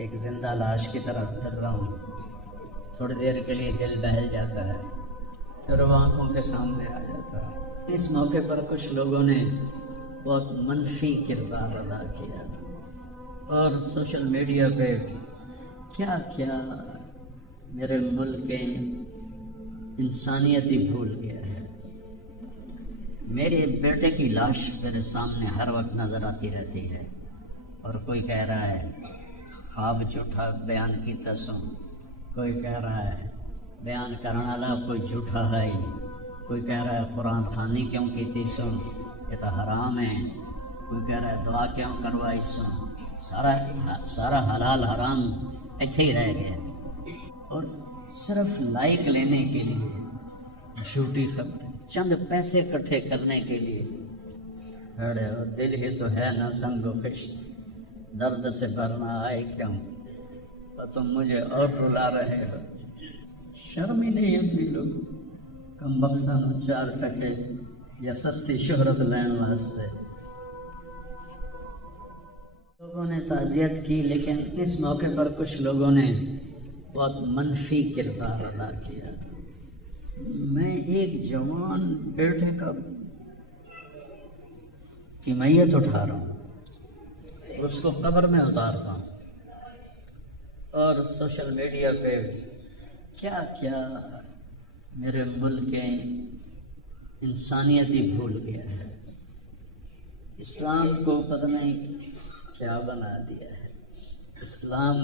ایک زندہ لاش کی طرح پھر رہا ہوں. تھوڑی دیر کے لیے دل بہل جاتا ہے، پھر وہ آنکھوں کے سامنے آ جاتا ہے. اس موقع پر کچھ لوگوں نے بہت منفی کردار ادا کیا اور سوشل میڈیا پہ کیا کیا میرے ملک کے انسانیت ہی بھول گیا ہے. میرے بیٹے کی لاش میرے سامنے ہر وقت نظر آتی رہتی ہے، اور کوئی کہہ رہا ہے خواب جھوٹا بیان کی تسوں، کوئی کہہ رہا ہے بیان کرنے والا کوئی جھوٹا ہے ہی، کوئی کہہ رہا ہے قرآن خوانی کیوں کی تھی سن، یہ تو حرام ہے، کوئی کہہ رہا ہے دعا کیوں کروائی سن. سارا حلال حرام ایتھے ہی رہ گیا، اور صرف لائک لینے کے لیے جھوٹی خبریں، چند پیسے اکٹھے کرنے کے لیے. ارے دل ہی تو ہے نہ سنگ و خشت، درد سے بھرنا آئے کیوں، تم مجھے اور رلا رہے ہو. شرم ہی نہیں اپنی لوگ کم بختاں 4 ٹکے یا سستی شہرت لین واسطے. لوگوں نے تعزیت کی، لیکن اس موقع پر کچھ لوگوں نے بہت منفی کردار ادا کیا. میں ایک جوان بیٹے کی میت اٹھا رہا ہوں اور اس کو قبر میں اتار رہا ہوں، اور سوشل میڈیا پہ کیا کیا میرے ملک کے انسانیت ہی بھول گیا ہے. اسلام کو پتہ نہیں کیا بنا دیا ہے. اسلام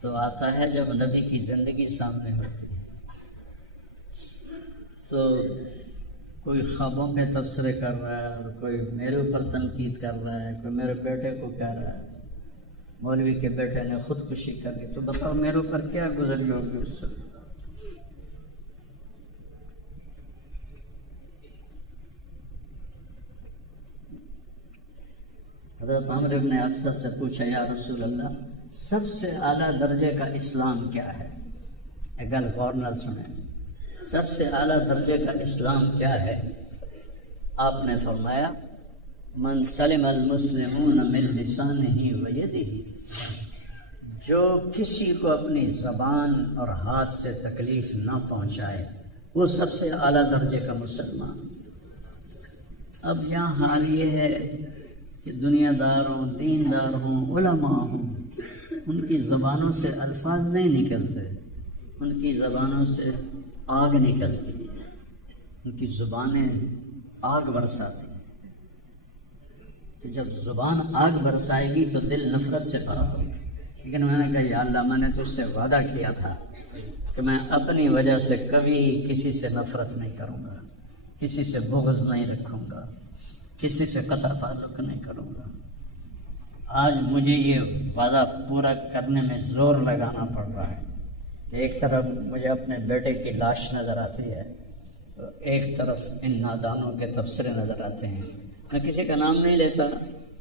تو آتا ہے جب نبی کی زندگی سامنے ہوتی ہے. تو کوئی خوابوں پہ تبصرے کر رہا ہے، اور کوئی میرے اوپر تنقید کر رہا ہے، کوئی میرے بیٹے کو کہہ رہا ہے مولوی کے بیٹے نے خودکشی کر لی. تو بتاؤ میرے اوپر کیا گزری ہوگی اس سے. حضرت عمر ابن ابسہ سے پوچھا یا رسول اللہ سب سے اعلیٰ درجے کا اسلام کیا ہے؟ گل غور نال سنیں، سب سے اعلیٰ درجے کا اسلام کیا ہے؟ آپ نے فرمایا من سلم المسلمون من لسانہ و یدہ، جو کسی کو اپنی زبان اور ہاتھ سے تکلیف نہ پہنچائے وہ سب سے اعلیٰ درجے کا مسلمان. اب یہاں حال یہ ہے کہ دنیا دار ہوں، دیندار ہوں، علماء ہوں، ان کی زبانوں سے الفاظ نہیں نکلتے، ان کی زبانوں سے آگ نکلتی ہے، ان کی زبانیں آگ برساتی ہیں. تو جب زبان آگ برسائے گی تو دل نفرت سے بھرا ہوگا. لیکن میں نے کہا یا اللہ میں نے تو اس سے وعدہ کیا تھا کہ میں اپنی وجہ سے کبھی کسی سے نفرت نہیں کروں گا، کسی سے بغض نہیں رکھوں گا، کسی سے قطع تعلق نہیں کروں گا. آج مجھے یہ وعدہ پورا کرنے میں زور لگانا پڑ رہا ہے. ایک طرف مجھے اپنے بیٹے کی لاش نظر آتی ہے، ایک طرف ان نادانوں کے تبصرے نظر آتے ہیں. میں کسی کا نام نہیں لیتا،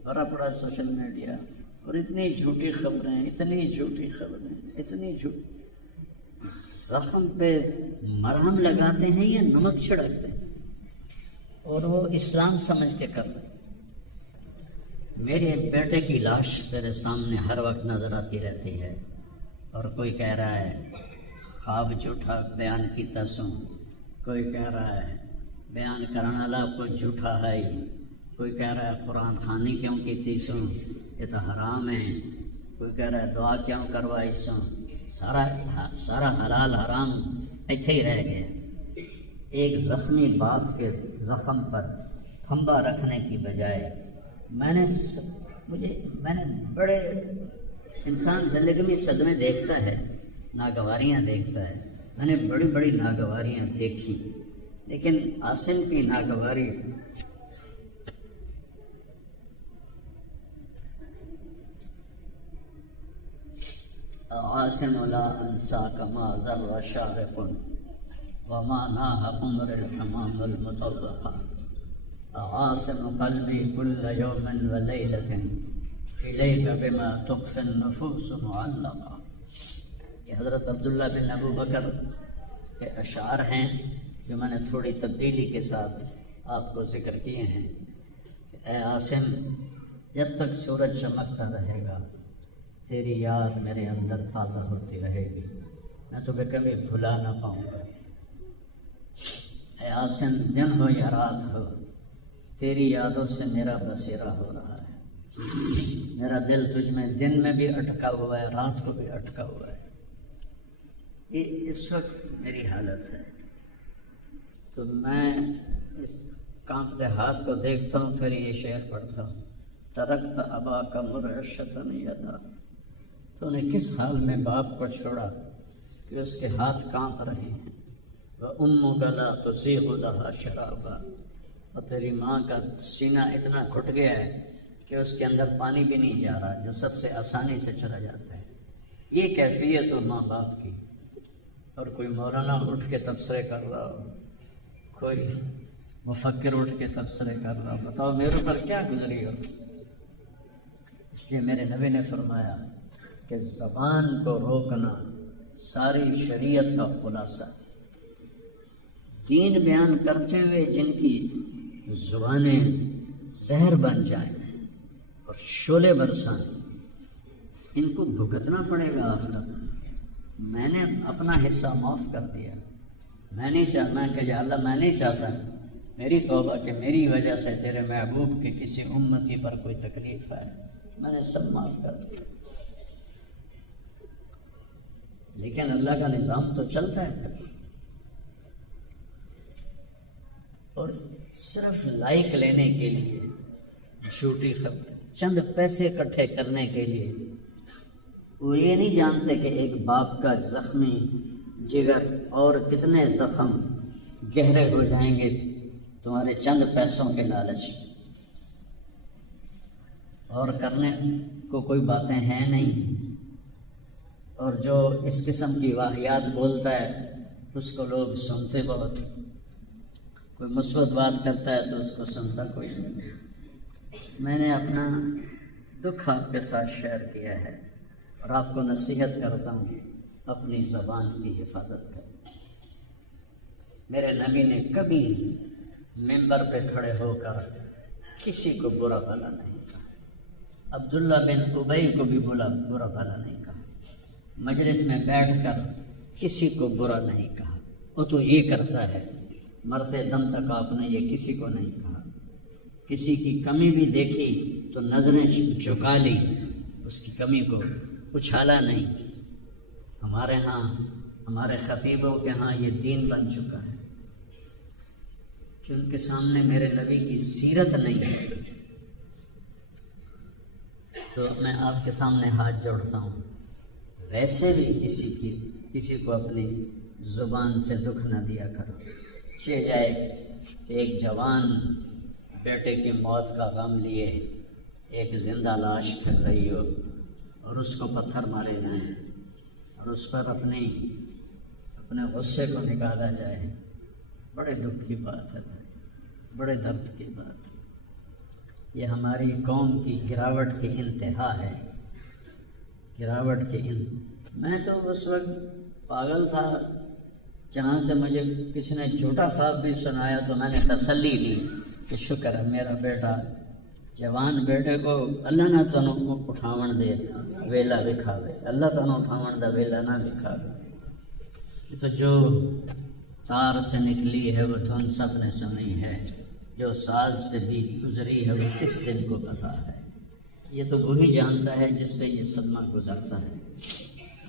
بھرا پڑا سوشل میڈیا، اور اتنی جھوٹی خبریں، اتنی جھوٹی خبریں، اتنی جھوٹ. زخم پہ مرہم لگاتے ہیں یا نمک چھڑکتے ہیں، اور وہ اسلام سمجھ کے کر رہے. میرے بیٹے کی لاش میرے سامنے ہر وقت نظر آتی رہتی ہے، اور کوئی کہہ رہا ہے خواب جھوٹا بیان کی تسوں، کوئی کہہ رہا ہے بیان کرنے والا کوئی جھوٹا ہے ہی، کوئی کہہ رہا ہے قرآن خوانی کیوں کی تھی سن، یہ تو حرام ہے، کوئی کہہ رہا ہے دعا کیوں کروائی سن. سارا حلال حرام ایتھے ہی رہ گیا. ایک زخمی باپ کے زخم پر پھنبا رکھنے کی بجائے میں نے بڑے انسان زندگی میں صدمے دیکھتا ہے، ناگواریاں دیکھتا ہے. میں نے بڑی بڑی ناگواریاں دیکھی، لیکن عاصم کی ناگواری عاصم لا انساک ما ذر شارق وما ناہ عمر الحمام المطلقہ عاصم قلبی کل یوم و لیلۃ الیک بما تخفی النفوس معلقہ. یہ حضرت عبداللہ بن ابو بکر کے اشعار ہیں جو میں نے تھوڑی تبدیلی کے ساتھ آپ کو ذکر کیے ہیں. اے عاصم، جب تک سورج چمکتا رہے گا تیری یاد میرے اندر تازہ ہوتی رہے گی، میں تمہیں کبھی بھلا نہ پاؤں گا۔ اے آسن دن ہو یا رات ہو، تیری یادوں سے میرا بسیرا ہو رہا ہے۔ میرا دل تجھ میں دن میں بھی اٹکا ہوا ہے، رات کو بھی اٹکا ہوا ہے۔ یہ اس وقت میری حالت ہے۔ تو میں اس کانپتے ہاتھ کو دیکھتا ہوں، پھر یہ شعر پڑھتا ہوں۔ ترکت ابا کا مرعشتن یدا، تو نے کس حال میں باپ کو چھوڑا کہ اس کے ہاتھ کانپ رہے ہیں۔ وَأُمُّكَ لَا تُسِيغُ لَهَا شَرَابًا، اور تیری ماں کا سینہ اتنا گھٹ گیا ہے کہ اس کے اندر پانی بھی نہیں جا رہا، جو سب سے آسانی سے چلا جاتا ہے۔ یہ کیفیت ہو ماں باپ کی۔ اور کوئی مولانا اٹھ کے تبصرے کر رہا ہو، کوئی مفکر اٹھ کے تبصرے کر رہا ہو، بتاؤ میرے اوپر کیا گزری ہو۔ اس لیے میرے نبی نے فرمایا کہ زبان کو روکنا ساری شریعت کا خلاصہ۔ دین بیان کرتے ہوئے جن کی زبانیں زہر بن جائیں اور شعلے برسائیں، ان کو بھگتنا پڑے گا آخرت میں۔ میں نے اپنا حصہ معاف کر دیا، میں نہیں چاہتا کہ یا اللہ میں نہیں چاہتا، میری توبہ کہ میری وجہ سے تیرے محبوب کے کسی امتی پر کوئی تکلیف ہے، میں نے سب معاف کر دیا۔ لیکن اللہ کا نظام تو چلتا ہے، اور صرف لائک لینے کے لیے جھوٹی خبر، چند پیسے اکٹھے کرنے کے لیے وہ یہ نہیں جانتے کہ ایک باپ کا زخمی جگر اور کتنے زخم گہرے ہو جائیں گے تمہارے چند پیسوں کے لالچ۔ اور کرنے کو کوئی باتیں ہیں نہیں، اور جو اس قسم کی واقعات بولتا ہے اس کو لوگ سنتے بہت، کوئی مثبت بات کرتا ہے تو اس کو سنتا کوئی نہیں۔ میں نے اپنا دکھ آپ کے ساتھ شیئر کیا ہے، اور آپ کو نصیحت کرتا ہوں اپنی زبان کی حفاظت کریں۔ میرے نبی نے کبھی ممبر پہ کھڑے ہو کر کسی کو برا بھلا نہیں کہا، عبداللہ بن ابی کو بھی برا بھلا نہیں کہا، مجلس میں بیٹھ کر کسی کو برا نہیں کہا۔ وہ تو یہ کرتا ہے، مرتے دم تک آپ نے یہ کسی کو نہیں کہا۔ کسی کی کمی بھی دیکھی تو نظریں جھکا لی، اس کی کمی کو اچھالا نہیں۔ ہمارے ہاں، ہمارے خطیبوں کے ہاں یہ دین بن چکا ہے کہ ان کے سامنے میرے نبی کی سیرت نہیں ہے۔ تو میں آپ کے سامنے ہاتھ جوڑتا ہوں، ویسے بھی کسی کو اپنی زبان سے دکھ نہ دیا کرو۔ چہ جائے کہ ایک جوان بیٹے کی موت کا غم لیے ایک زندہ لاش پھر رہی ہو اور اس کو پتھر مارے جائیں اور اس پر اپنے غصے کو نکالا جائے، بڑے دکھ کی بات ہے، بڑے درد کی بات ہے۔ یہ ہماری قوم کی گراوٹ کی انتہا ہے، گراوٹ کی میں تو اس وقت پاگل تھا، جہاں سے مجھے کسی نے جھوٹا خواب بھی سنایا تو میں نے تسلی لی کہ شکر ہے میرا بیٹا، جوان بیٹے کو اللہ نہ تنوں اٹھاون دے ویلا دکھاوے، اللہ تنوں اٹھاون دا ویلا نہ دکھاوے۔ یہ تو جو تار سے نکلی ہے وہ دھن سب نے سنی ہے، جو ساز پہ بھی گزری ہے وہ کس دن کو پتا ہے۔ یہ تو وہی جانتا ہے جس پہ یہ صدمہ گزرتا ہے،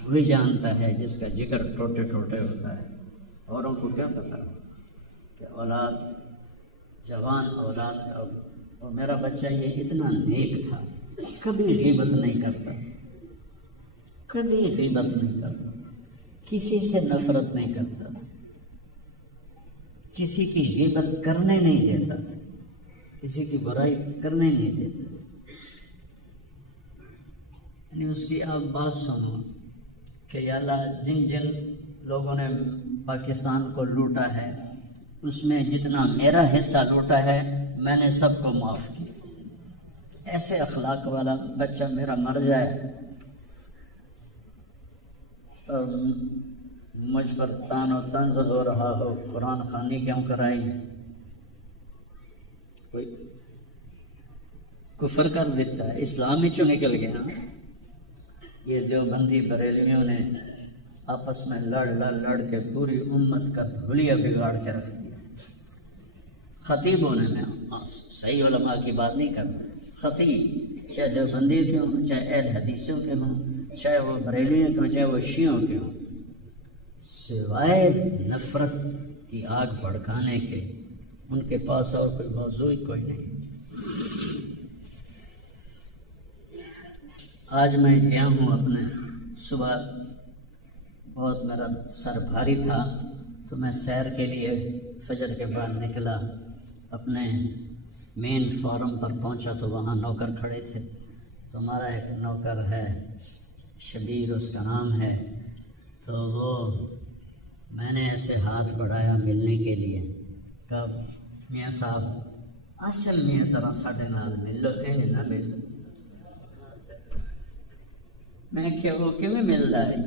وہی جانتا ہے جس کا جگر ٹوٹے ٹوٹے ہوتا ہے۔ اوروں کو کیا پتا کہ اولاد، جوان اولاد کا، اور میرا بچہ یہ اتنا نیک تھا، کبھی غیبت نہیں کرتا، کبھی غیبت نہیں کرتا، کسی سے نفرت نہیں کرتا تھا، کسی کی غیبت کرنے نہیں دیتا تھا، کسی کی برائی کرنے نہیں دیتا تھا۔ یعنی اس کی آپ بات سنو کہ یا اللہ جن جن لوگوں نے پاکستان کو لوٹا ہے اس میں جتنا میرا حصہ لوٹا ہے میں نے سب کو معاف کیا۔ ایسے اخلاق والا بچہ میرا مر جائے اور مجھ پر تان و طنز ہو رہا ہو، قرآن خوانی کیوں کرائی، کوئی کفر کر دیتا ہے، اسلام ہی چوں نکل گیا۔ یہ دیوبندی بریلویوں نے آپس میں لڑ کے پوری امت کا دھولیا بگاڑ کے رکھ دیا۔ خطیبوں نے، میں صحیح علماء کی بات نہیں کر رہا، خطیب چاہے دیوبندی کے ہوں، چاہے اہل حدیثوں کے ہوں، چاہے وہ بریلیوں کے ہوں، چاہے وہ شیعوں کے ہوں، سوائے نفرت کی آگ بھڑکانے کے ان کے پاس اور کوئی موضوع ہی کوئی نہیں۔ آج میں گیا ہوں اپنے، صبح بہت میرا سر بھاری تھا تو میں سیر کے لیے فجر کے بعد نکلا، اپنے مین فارم پر پہنچا تو وہاں نوکر کھڑے تھے، تو ہمارا ایک نوکر ہے شبیر اس کا نام ہے، تو وہ میں نے ایسے ہاتھ بڑھایا ملنے کے لیے، کہا میاں صاحب اصل میاں طرح ساڈے نال مل لو، یہ نہ مل لو۔ میں کیا وہ کیوں مل رہا ہے؟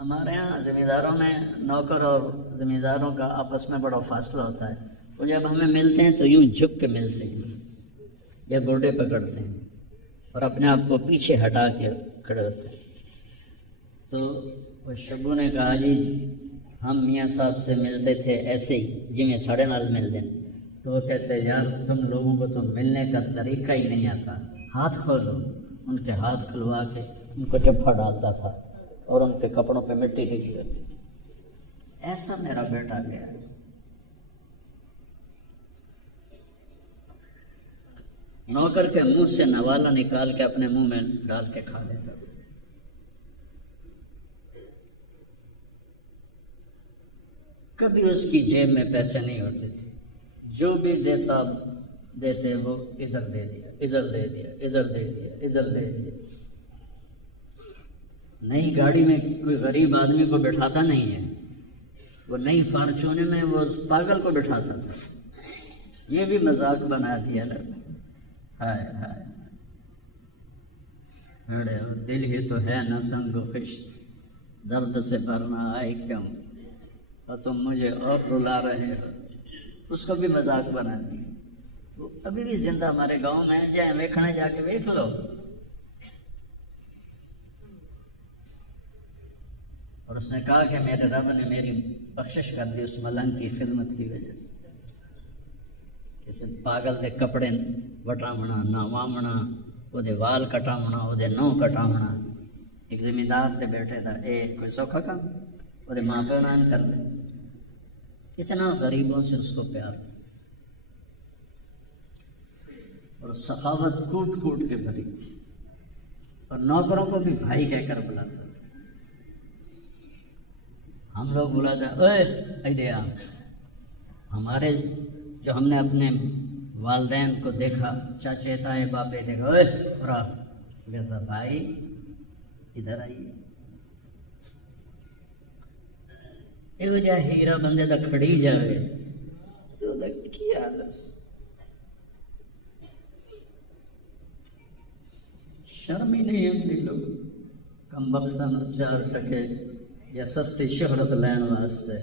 ہمارے یہاں زمینداروں میں نوکر اور زمینداروں کا آپس میں بڑا فاصلہ ہوتا ہے، وہ جب ہمیں ملتے ہیں تو یوں جھک کے ملتے ہیں یا گوڈے پکڑتے ہیں اور اپنے آپ کو پیچھے ہٹا کے کھڑے ہوتے ہیں۔ تو وہ شبو نے کہا جی ہم میاں صاحب سے ملتے تھے ایسے ہی جی میں ساڑھے نال مل دیں، تو وہ کہتے یار تم لوگوں کو تو ملنے کا طریقہ ہی نہیں آتا، ہاتھ کھولو۔ ان کے ہاتھ کھلوا کے ان کو جبھا ڈالتا تھا اور ان کے کپڑوں پہ مٹی ڈگی ہوتی تھی۔ ایسا میرا بیٹا گیا ہے۔ نوکر کے منہ سے نوالا نکال کے اپنے منہ میں ڈال کے کھا لیتا تھا۔ کبھی اس کی جیب میں پیسے نہیں ہوتے تھے، جو بھی دیتے وہ ادھر دے دیا، ادھر دے دیا، ادھر دے دیا، ادھر دے دیا۔ نئی گاڑی میں کوئی غریب آدمی کو بٹھاتا نہیں ہے، وہ نئی فارچونے میں وہ پاگل کو بٹھاتا تھا۔ یہ بھی مذاق بنا دیا لڑکا۔ ہائے ہائے ارے دل ہی تو ہے نہ سنگ و خشت، درد سے بھرنا آئے کیوں اور تم مجھے اور رلا رہے ہو۔ اس کو بھی مذاق بنا دیا۔ وہ ابھی بھی زندہ ہمارے گاؤں میں ہے، جائے ویکھنے جا کے ویکھ لو۔ اور اس نے کہا کہ میرے رب نے میری بخشش کر دی اس ملنگ کی خدمت کی وجہ سے۔ کسی پاگل دے کپڑے وٹامنا نہ وامنا، وہ دے وال کٹامنا، وہ دے نو کٹامنا۔ ایک زمیندار دے بیٹے دا اے کوئی سوکھا کام، وہ دے ماں پہ نان کر دے۔ اتنا غریبوں سے اس کو پیار تھا اور سخاوت کوٹ کوٹ کے بھری تھی، اور نوکروں کو بھی بھائی کہہ کر بلاتا تھا۔ ہم لوگ بلاتے ہیں اوے ایدے آ، ہمارے جو ہم نے اپنے والدین کو دیکھا، چاچے تائے باپے دیکھا، اوے برا کہتا بھائی ادھر آئیے۔ یہ وجہ ہیرا بندے دا کھڑی جاوے تو دا کیا لس شرم ہی نہیں ہے لوگ کم بختن چار ٹکے یا سستی شہرت لین واسطے